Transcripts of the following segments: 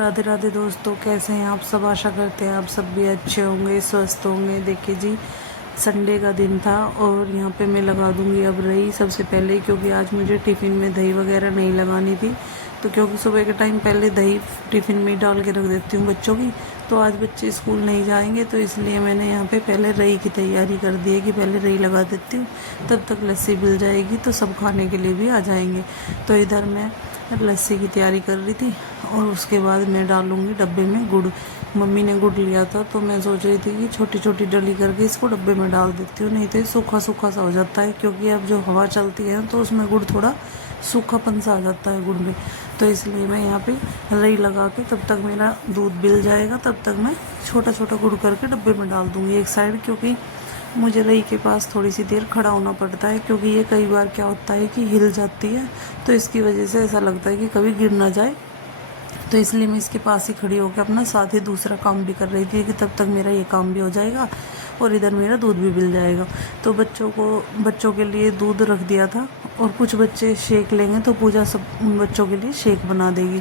राधे राधे दोस्तों, कैसे हैं आप सब। आशा करते हैं आप सब भी अच्छे होंगे, स्वस्थ होंगे। देखिए जी, संडे का दिन था और यहाँ पे मैं लगा दूंगी अब रही सबसे पहले, क्योंकि आज मुझे टिफ़िन में दही वगैरह नहीं लगानी थी। तो क्योंकि सुबह के टाइम पहले दही टिफ़िन में ही डाल के रख देती हूँ बच्चों की, तो आज बच्चे स्कूल नहीं जाएंगे, तो इसलिए मैंने यहाँ पे पहले रही की तैयारी कर दी है कि पहले रही लगा देती हूँ, तब तक लस्सी मिल जाएगी तो सब खाने के लिए भी आ जाएंगे। तो इधर मैं लस्सी की तैयारी कर रही थी और उसके बाद मैं डालूँगी डब्बे में गुड़। मम्मी ने गुड़ लिया था तो मैं सोच रही थी कि छोटी छोटी डली करके इसको डब्बे में डाल देती हूँ, नहीं तो सूखा सूखा सा हो जाता है, क्योंकि अब जो हवा चलती है तो उसमें गुड़ थोड़ा सूखापन सा आ जाता है गुड़ में। तो इसलिए मैं यहाँ पे रई लगा के तब तक मेरा दूध बिल जाएगा, तब तक मैं छोटा छोटा गुड़ करके डब्बे में डाल दूँगी एक साइड, क्योंकि मुझे रई के पास थोड़ी सी देर खड़ा होना पड़ता है, क्योंकि ये कई बार क्या होता है कि हिल जाती है, तो इसकी वजह से ऐसा लगता है कि कभी गिर ना जाए। तो इसलिए मैं इसके पास ही खड़ी होकर अपना साथ ही दूसरा काम भी कर रही थी कि तब तक मेरा ये काम भी हो जाएगा और इधर मेरा दूध भी मिल जाएगा। तो बच्चों के लिए दूध रख दिया था, और कुछ बच्चे शेक लेंगे तो पूजा सब बच्चों के लिए शेक बना देगी।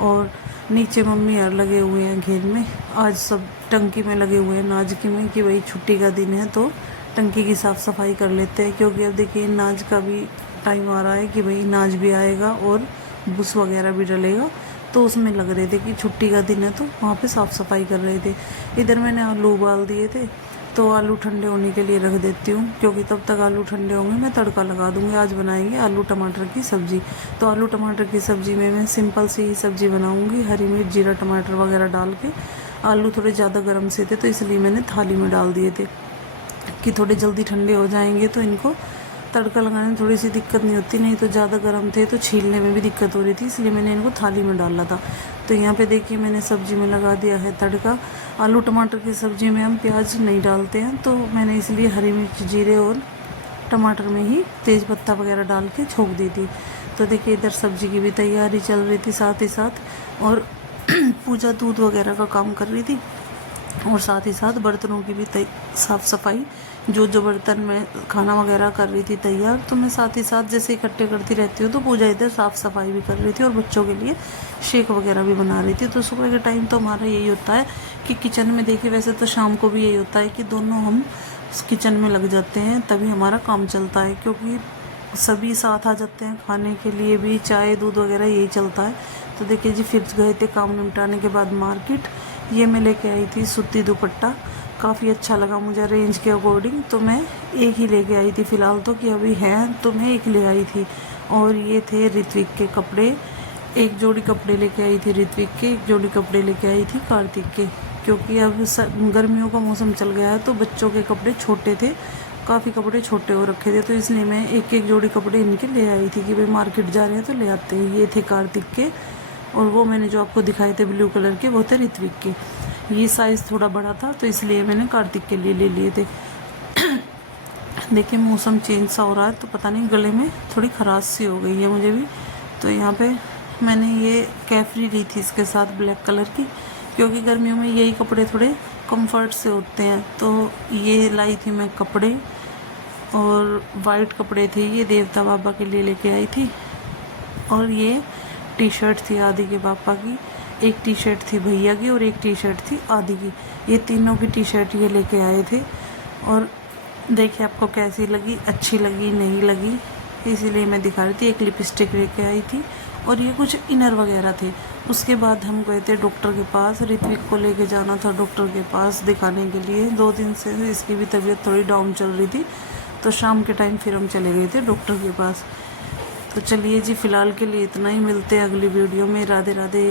और नीचे मम्मी यार लगे हुए हैं घेर में, आज सब टंकी में लगे हुए हैं नाजकी में, कि भाई छुट्टी का दिन है तो टंकी की साफ़ सफाई कर लेते हैं, क्योंकि अब देखिए नाज का भी टाइम आ रहा है कि भाई नाज भी आएगा और बुस वगैरह भी डलेगा। तो उसमें लग रहे थे कि छुट्टी का दिन है तो वहाँ पे साफ़ सफाई कर रहे थे। इधर मैंने आलू उबाल दिए थे, तो आलू ठंडे होने के लिए रख देती हूँ, क्योंकि तब तक आलू ठंडे होंगे मैं तड़का लगा दूँगी। आज बनाएंगे आलू टमाटर की सब्ज़ी। तो आलू टमाटर की सब्ज़ी में मैं सिंपल सी ही सब्ज़ी बनाऊँगी, हरी मिर्च जीरा टमाटर वगैरह डाल के। आलू थोड़े ज़्यादा गर्म से थे तो इसलिए मैंने थाली में डाल दिए थे कि थोड़े जल्दी ठंडे हो जाएंगे, तो इनको तड़का लगाने में थोड़ी सी दिक्कत नहीं होती, नहीं तो ज़्यादा गर्म थे तो छीलने में भी दिक्कत हो रही थी, इसलिए मैंने इनको थाली में डाला था। तो यहाँ पे देखिए मैंने सब्ज़ी में लगा दिया है तड़का। आलू टमाटर की सब्ज़ी में हम प्याज नहीं डालते हैं, तो मैंने इसलिए हरी मिर्च जीरे और टमाटर में ही तेज़ पत्ता वगैरह डाल के छोंक दी थी। तो देखिए इधर सब्ज़ी की भी तैयारी चल रही थी साथ ही साथ, और पूजा दूध वगैरह का काम कर रही थी, और साथ ही साथ बर्तनों की भी साफ़ सफाई, जो बर्तन में खाना वगैरह कर रही थी तैयार, तो मैं साथ ही साथ जैसे इकट्ठे करती रहती हूँ तो पूजा इधर साफ़ सफाई भी कर रही थी और बच्चों के लिए शेक वगैरह भी बना रही थी। तो सुबह के टाइम तो हमारा यही होता है कि किचन में, देखिए वैसे तो शाम को भी यही होता है कि दोनों हम किचन में लग जाते हैं, तभी हमारा काम चलता है, क्योंकि सभी साथ आ जाते हैं खाने के लिए भी, चाय दूध वगैरह यही चलता है। तो देखिए जी, फिर गए थे काम निपटाने के बाद मार्केट। ये मैं लेके आई थी सूती दुपट्टा, काफ़ी अच्छा लगा मुझे रेंज के अकॉर्डिंग, तो मैं एक ही लेके आई थी फ़िलहाल तो, कि अभी है तो मैं एक ले आई थी। और ये थे ऋत्विक के कपड़े, एक जोड़ी कपड़े लेके आई थी ऋत्विक के, एक जोड़ी कपड़े लेके आई थी कार्तिक के, क्योंकि अब गर्मियों का मौसम चल गया है तो बच्चों के कपड़े छोटे थे, काफ़ी कपड़े छोटे हो रखे थे, तो इसलिए मैं एक एक जोड़ी कपड़े इनके ले आई थी कि भाई मार्केट जा रहे हैं तो ले आते हैं। ये थे कार्तिक के, और वो मैंने जो आपको दिखाए थे ब्लू कलर के वो थे ऋत्विक के। ये साइज़ थोड़ा बड़ा था तो इसलिए मैंने कार्तिक के लिए ले लिए थे। देखिए मौसम चेंज सा हो रहा है तो पता नहीं गले में थोड़ी खराश सी हो गई है मुझे भी। तो यहाँ पे मैंने ये कैफरी ली थी इसके साथ ब्लैक कलर की, क्योंकि गर्मियों में यही कपड़े थोड़े कंफर्ट से होते हैं। तो ये लाई थी मैं कपड़े, और वाइट कपड़े थे ये देवता बाबा के लिए लेके आई थी, और ये टी शर्ट थी आदि के पापा की, एक टी शर्ट थी भैया की, और एक टी शर्ट थी आदि की। ये तीनों की टी शर्ट ये लेके आए थे, और देखिए आपको कैसी लगी, अच्छी लगी नहीं लगी, इसीलिए मैं दिखा रही थी। एक लिपस्टिक लेके आई थी, और ये कुछ इनर वगैरह थे। उसके बाद हम गए थे डॉक्टर के पास, ऋत्विक को लेके जाना था डॉक्टर के पास दिखाने के लिए। 2 दिन से इसकी भी तबीयत थोड़ी डाउन चल रही थी, तो शाम के टाइम फिर हम चले गए थे डॉक्टर के पास। तो चलिए जी, फ़िलहाल के लिए इतना ही, मिलते हैं अगली वीडियो में। राधे राधे।